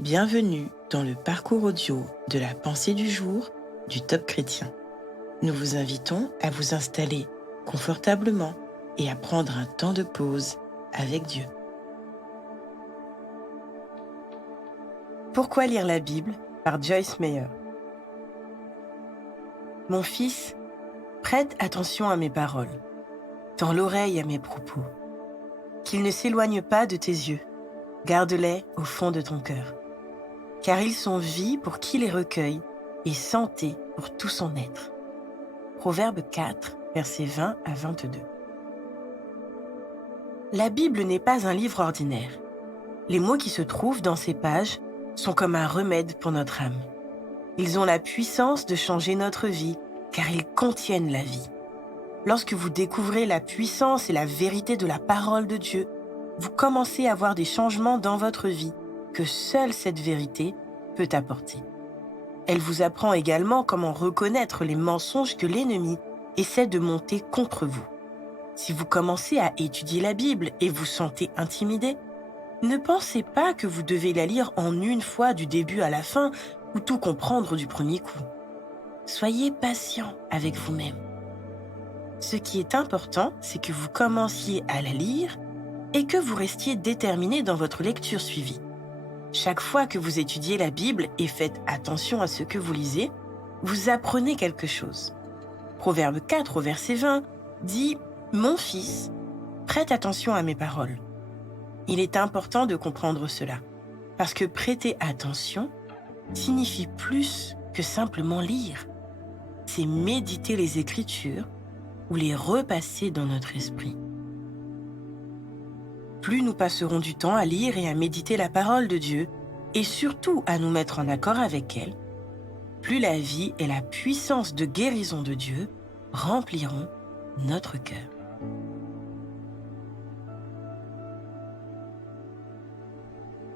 Bienvenue dans le parcours audio de la pensée du jour du Top Chrétien. Nous vous invitons à vous installer confortablement et à prendre un temps de pause avec Dieu. Pourquoi lire la Bible par Joyce Meyer. Mon fils, prête attention à mes paroles, tends l'oreille à mes propos. Qu'ils ne s'éloignent pas de tes yeux, garde-les au fond de ton cœur. Car ils sont vie pour qui les recueille et santé pour tout son être. Proverbe 4, versets 20 à 22. La Bible n'est pas un livre ordinaire. Les mots qui se trouvent dans ces pages sont comme un remède pour notre âme. Ils ont la puissance de changer notre vie, car ils contiennent la vie. Lorsque vous découvrez la puissance et la vérité de la parole de Dieu, vous commencez à voir des changements dans votre vie que seule cette vérité peut apporter. Elle vous apprend également comment reconnaître les mensonges que l'ennemi essaie de monter contre vous. Si vous commencez à étudier la Bible et vous sentez intimidé, ne pensez pas que vous devez la lire en une fois du début à la fin ou tout comprendre du premier coup. Soyez patient avec vous-même. Ce qui est important, c'est que vous commenciez à la lire et que vous restiez déterminé dans votre lecture suivie. Chaque fois que vous étudiez la Bible et faites attention à ce que vous lisez, vous apprenez quelque chose. Proverbe 4 au verset 20 dit « Mon fils, prête attention à mes paroles ». Il est important de comprendre cela, parce que prêter attention signifie plus que simplement lire. C'est méditer les Écritures ou les repasser dans notre esprit. Plus nous passerons du temps à lire et à méditer la parole de Dieu, et surtout à nous mettre en accord avec elle, plus la vie et la puissance de guérison de Dieu rempliront notre cœur.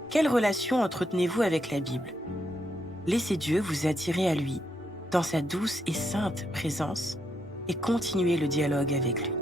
Quelle relation entretenez-vous avec la Bible? Laissez Dieu vous attirer à lui, dans sa douce et sainte présence, et continuez le dialogue avec lui.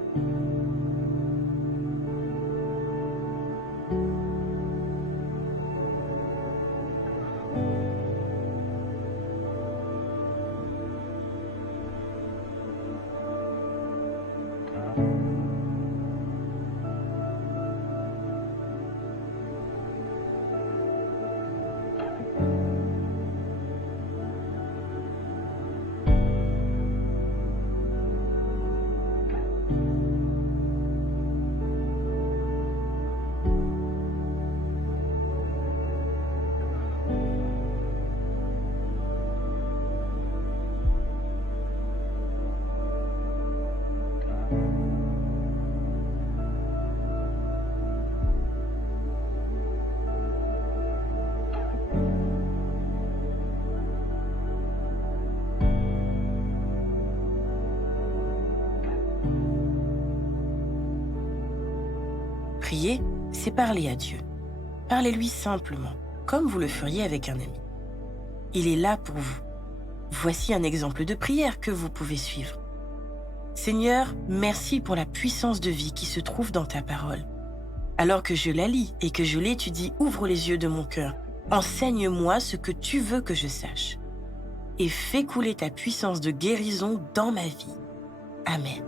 Prier, c'est parler à Dieu. Parlez-lui simplement, comme vous le feriez avec un ami. Il est là pour vous. Voici un exemple de prière que vous pouvez suivre. Seigneur, merci pour la puissance de vie qui se trouve dans ta parole. Alors que je la lis et que je l'étudie, ouvre les yeux de mon cœur. Enseigne-moi ce que tu veux que je sache. Et fais couler ta puissance de guérison dans ma vie. Amen.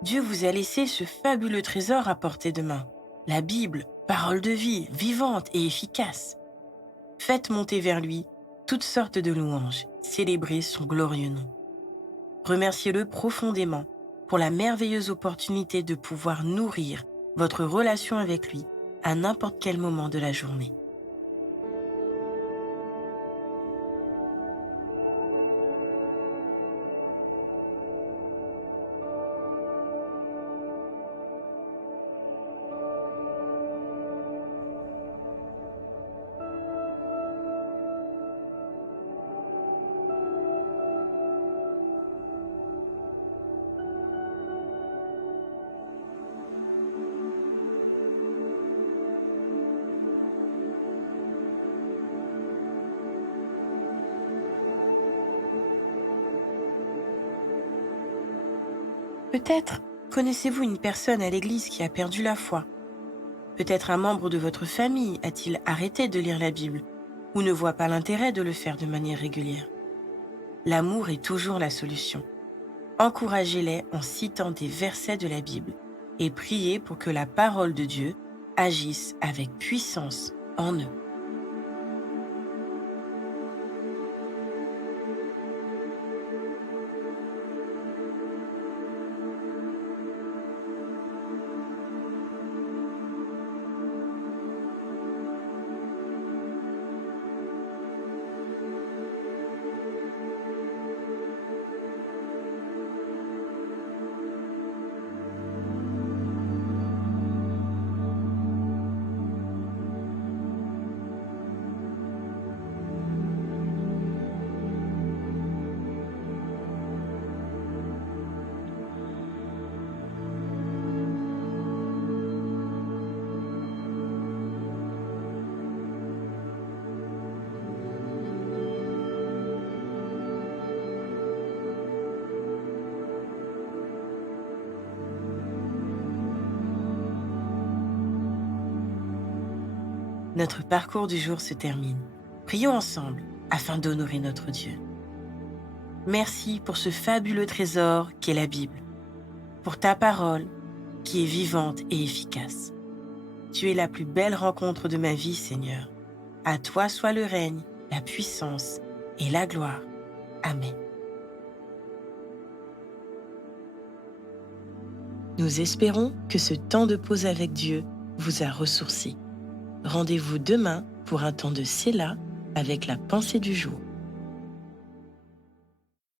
Dieu vous a laissé ce fabuleux trésor à portée de main, la Bible, parole de vie, vivante et efficace. Faites monter vers lui toutes sortes de louanges, célébrez son glorieux nom. Remerciez-le profondément pour la merveilleuse opportunité de pouvoir nourrir votre relation avec lui à n'importe quel moment de la journée. Peut-être connaissez-vous une personne à l'église qui a perdu la foi. Peut-être un membre de votre famille a-t-il arrêté de lire la Bible ou ne voit pas l'intérêt de le faire de manière régulière. L'amour est toujours la solution. Encouragez-les en citant des versets de la Bible et priez pour que la parole de Dieu agisse avec puissance en eux. Notre parcours du jour se termine. Prions ensemble afin d'honorer notre Dieu. Merci pour ce fabuleux trésor qu'est la Bible, pour ta parole qui est vivante et efficace. Tu es la plus belle rencontre de ma vie, Seigneur. À toi soit le règne, la puissance et la gloire. Amen. Nous espérons que ce temps de pause avec Dieu vous a ressourci. Rendez-vous demain pour un temps de Séla avec la pensée du jour.